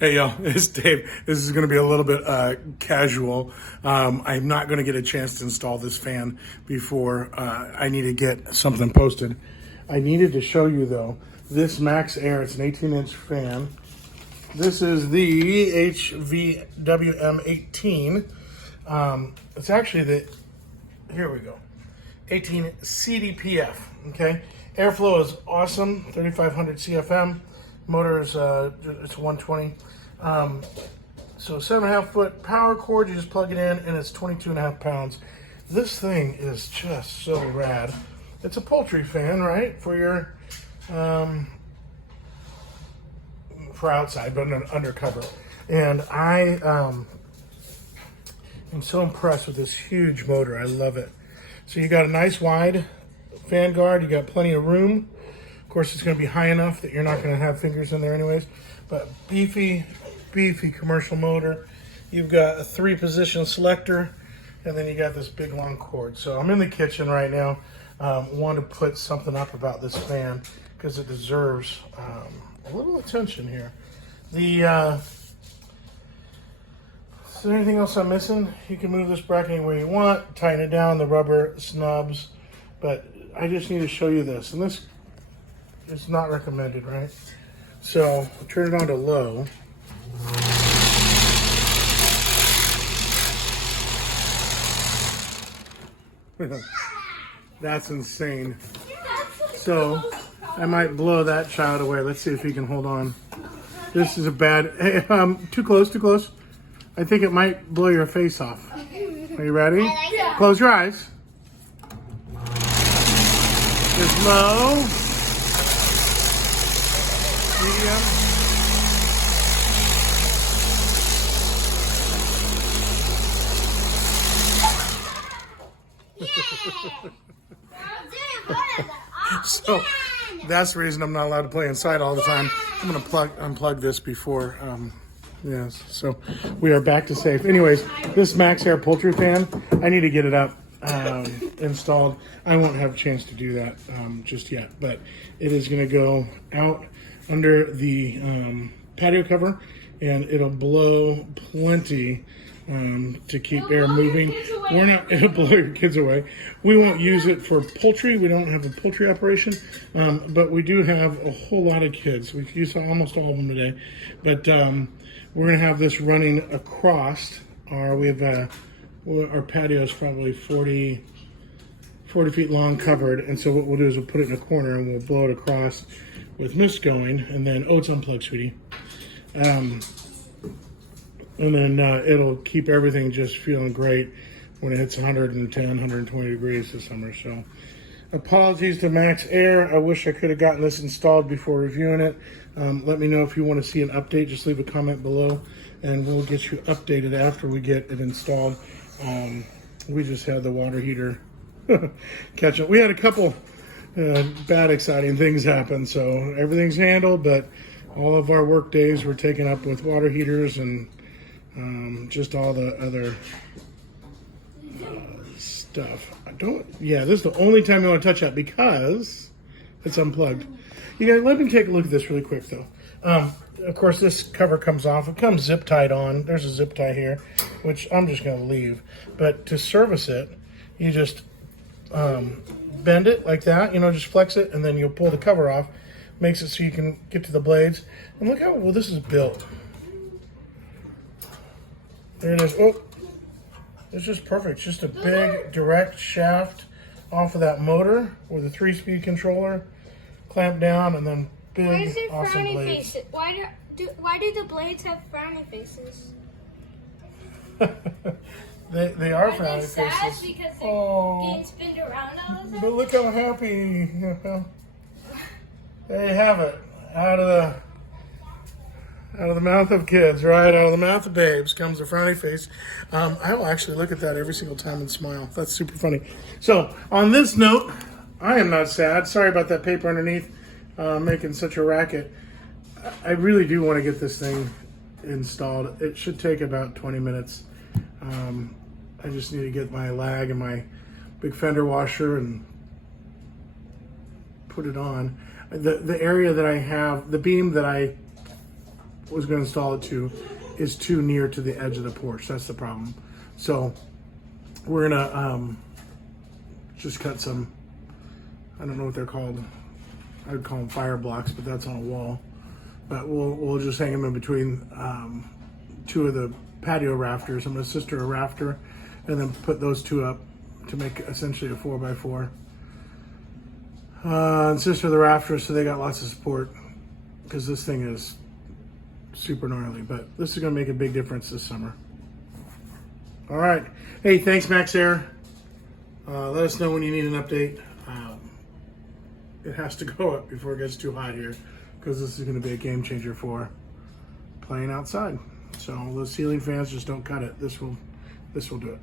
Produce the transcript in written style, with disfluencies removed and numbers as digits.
Hey y'all, it's Dave. This is going to be a little bit casual. I'm not going to get a chance to install this fan before I need to get something posted. I needed to show you though, this Maxx Air, it's an 18-inch fan. This is the HVWM18. It's actually here we go, 18 CDPF, okay? Airflow is awesome, 3,500 CFM. Motor is it's 120. So 7.5 foot power cord, you just plug it in and it's 22.5 pounds. This thing is just so rad. It's a poultry fan, right? For your, for outside, but undercover. And I am so impressed with this huge motor. I love it. So you got a nice wide fan guard, you got plenty of room. Of course, it's going to be high enough that you're not going to have fingers in there anyways, but beefy commercial motor. You've got a 3-position selector, and then you got this big long cord. So I'm in the kitchen right now. Want to put something up about this fan because it deserves a little attention here. Is there anything else I'm missing? You can move this bracket any way you want, tighten it down, the rubber snubs, but I just need to show you this. And this is not recommended, right? So turn it on to low. That's insane. So I might blow that child away. Let's see if he can hold on. This is a bad, hey, too close. I think it might blow your face off. Are you ready? Yeah. Close your eyes. It's low. Medium. So that's the reason I'm not allowed to play inside all the time. I'm gonna unplug this before. Yes. So we are back to safe. Anyways, this Maxx Air poultry fan, I need to get it up installed. I won't have a chance to do that just yet, but it is going to go out under the patio cover, and it'll blow plenty to keep air moving. It'll blow your kids away. We won't use it for poultry. We don't have a poultry operation, but we do have a whole lot of kids. We've used almost all of them today, but we're going to have this running across our patio is probably 40 feet long covered, and so what we'll do is we'll put it in a corner and we'll blow it across with mist going, and then, oh, it's unplugged, sweetie. And then it'll keep everything just feeling great when it hits 110, 120 degrees this summer. So apologies to Maxx Air. I wish I could have gotten this installed before reviewing it. Let me know if you want to see an update. Just leave a comment below and we'll get you updated after we get it installed. We just had the water heater catch up. We had a couple bad exciting things happen, so everything's handled, but all of our work days were taken up with water heaters and just all the other stuff. This is the only time you want to touch that because it's unplugged. You guys, let me take a look at this really quick though. Of course, this cover comes off. It comes zip tied on. There's a zip tie here, which I'm just going to leave. But to service it, you just bend it like that, just flex it, and then you'll pull the cover off. Makes it so you can get to the blades. And look how well this is built. There it is. Oh, it's just perfect. It's just a big direct shaft off of that motor with a 3-speed controller, clamp down, and then big, awesome blades. Faces? Why do the blades have frowny faces? they are frowny sad faces. Because they're getting spinned around all the time? But look how happy. There you have it. Out of the mouth of kids, right? Out of the mouth of babes comes a frowny face. I will actually look at that every single time and smile. That's super funny. So on this note, I am not sad. Sorry about that paper underneath making such a racket. I really do want to get this thing installed. It should take about 20 minutes. I just need to get my lag and my big fender washer and put it on. The area that I have, the beam that I was going to install it to is too near to the edge of the porch. That's the problem. So we're gonna just cut some, I don't know what they're called. I would call them fire blocks, but that's on a wall. But we'll just hang them in between two of the patio rafters. I'm gonna sister a rafter and then put those two up to make essentially a 4x4. And sister the rafters so they got lots of support, because this thing is super gnarly, but this is gonna make a big difference this summer. All right. Hey, thanks, Maxx Air. Let us know when you need an update. It has to go up before it gets too hot here, because this is gonna be a game changer for playing outside. So those ceiling fans, just don't cut it. This will do it.